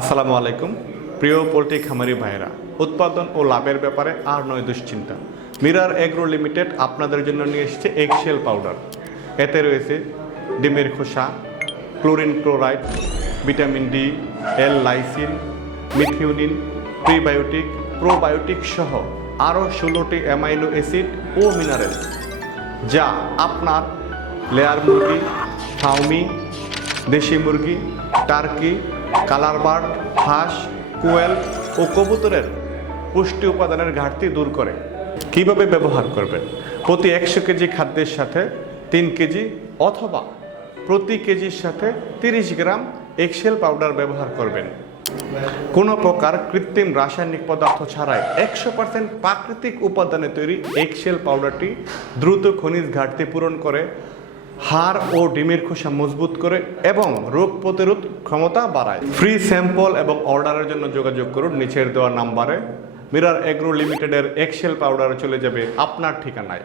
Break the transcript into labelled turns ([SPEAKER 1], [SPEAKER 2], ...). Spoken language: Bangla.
[SPEAKER 1] আসসালামু আলাইকুম। প্রিয় পোলট্রি খামারি ভাইরা উৎপাদন ও লাভের ব্যাপারে আর নয় দুশ্চিন্তা। মিরার এগ্রো লিমিটেড আপনাদের জন্য নিয়ে এসেছে এক্সেল পাউডার। এতে রয়েছে ডিমের খোসা, chlorine chloride, vitamin D, L lysine methionine prebiotic, probiotic সহ আরও ষোলোটি অ্যামাইনো অ্যাসিড ও মিনারেল, যা আপনার লেয়ার মুরগি, ফাউমি দেশি মুরগি, টার্কি, কালার বার্ড, হাঁস, কোয়েল ও কবুতরের পুষ্টি উপাদানের ঘাটতি দূর করে। কীভাবে ব্যবহার করবেন? প্রতি একশো কেজি খাদ্যের সাথে তিন কেজি অথবা প্রতি কেজির সাথে তিরিশ গ্রাম এক্সেল পাউডার ব্যবহার করবেন। কোনো প্রকার কৃত্রিম রাসায়নিক পদার্থ ছাড়াই একশো পার্সেন্ট প্রাকৃতিক উপাদানে তৈরি এক্সেল পাউডারটি দ্রুত খনিজ ঘাটতি পূরণ করে হাড় ও ডিমের খোসা মজবুত করে এবং রোগ প্রতিরোধ ক্ষমতা বাড়ায়। ফ্রি স্যাম্পল এবং অর্ডারের জন্য যোগাযোগ করুন নিচের দেওয়া নাম্বারে। মিরার এগ্রো লিমিটেডের এক্সেল পাউডার চলে যাবে আপনার ঠিকানায়।